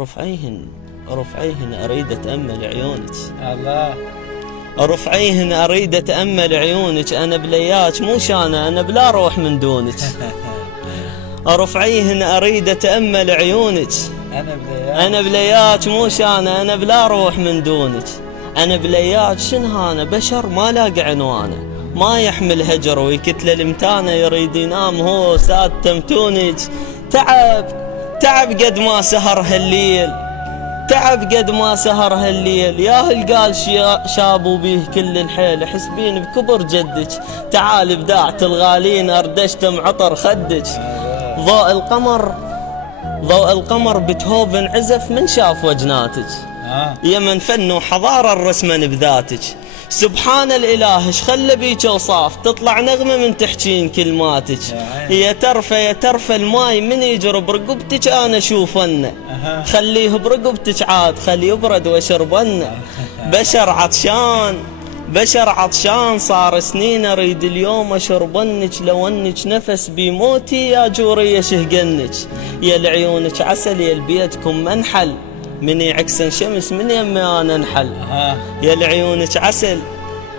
رفعيهن رفعيهن أريد أتأمل عيونك. الله. رفعيهن أريد أتأمل عيونك، أنا بلياك مو شانة، أنا بلا روح من دونك. رفعيهن أريد أتأمل عيونك، أنا بلياك مو شانة، أنا بلا روح من دونك. أنا بلياك شنهانة بشر ما لاقى عنوانه، ما يحمل هجر ويكتل المتانة، يريد ينام هو ساد تمتونك. تعب قد ما سهر هالليل، تعب قد ما سهر هالليل، ياهل قال شابوا بيه كل الحيل، حسبين بكبر جدك، تعال بداعة الغالين أردشتم عطر خدك. ضوء القمر بتهوفن عزف من شاف وجناتك، يمن فن وحضارة الرسمن بذاتك. سبحان الإله اش خلى بيك اوصاف، تطلع نغمة من تحجين كلماتك. يا ترفى الماي من يجر برقبتك انا اشوفنه، خليه برقبتك عاد خليه يبرد واشربنه. بشر عطشان صار سنين اريد اليوم اشربنك، لو انك نفس بموتي يا جوري شهقنك. يا لعيونك عسل يا لبيتكم منحل، من يعكسن شمس من يمي انا انحل. يا لعيونك عسل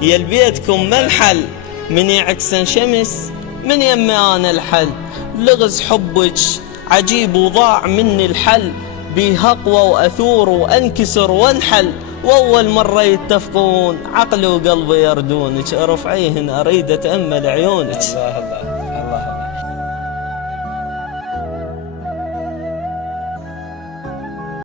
يا لبيتكم منحل، من يعكسن شمس من يمي انا الحل. لغز حبك عجيب وضاع مني الحل، بيه اقوى واثور وانكسر وانحل. واول مرة يتفقون عقلي وقلبي يردونك، رفعيهن اريد اتأمل عيونك. الله الله.